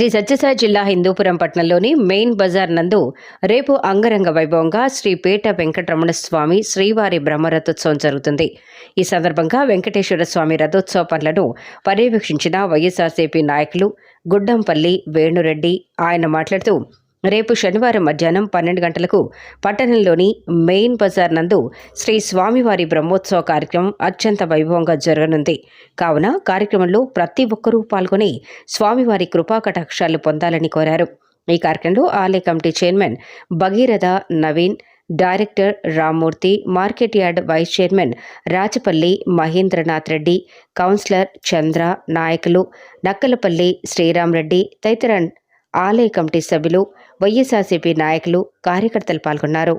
శ్రీ సత్యసాయి జిల్లా హిందూపురం పట్టణంలోని మెయిన్ బజార్ నందు రేపు అంగరంగ వైభవంగా శ్రీ పేట వెంకటరమణ స్వామి శ్రీవారి బ్రహ్మరథోత్సవం జరుగుతుంది. ఈ సందర్భంగా వెంకటేశ్వర స్వామి రథోత్సవ పనులను పర్యవేక్షించిన వైఎస్ఆర్సీపీ నాయకులు గుడ్డంపల్లి వేణురెడ్డి ఆయన మాట్లాడుతూ, రేపు శనివారం మధ్యాహ్నం 12 గంటలకు పట్టణంలోని మెయిన్ బజార్ నందు శ్రీ స్వామివారి బ్రహ్మోత్సవ కార్యక్రమం అత్యంత వైభవంగా జరగనుంది. కావున కార్యక్రమంలో ప్రతి ఒక్కరూ పాల్గొని స్వామివారి కృపా కటాక్షాలు పొందాలని కోరారు. ఈ కార్యక్రమంలో ఆలయ committee chairman Bhagiratha Naveen, director Rammurthy, market yard vice chairman Rachapalli Mahendranath Reddy, councillor Chandra, నాయకులు నక్కలపల్లి శ్రీరామ్ రెడ్డి తదితర ఆలయ కమిటీ సభ్యులు, వైఎస్ఆర్సీపీ నాయకులు, కార్యకర్తలు పాల్గొన్నారు.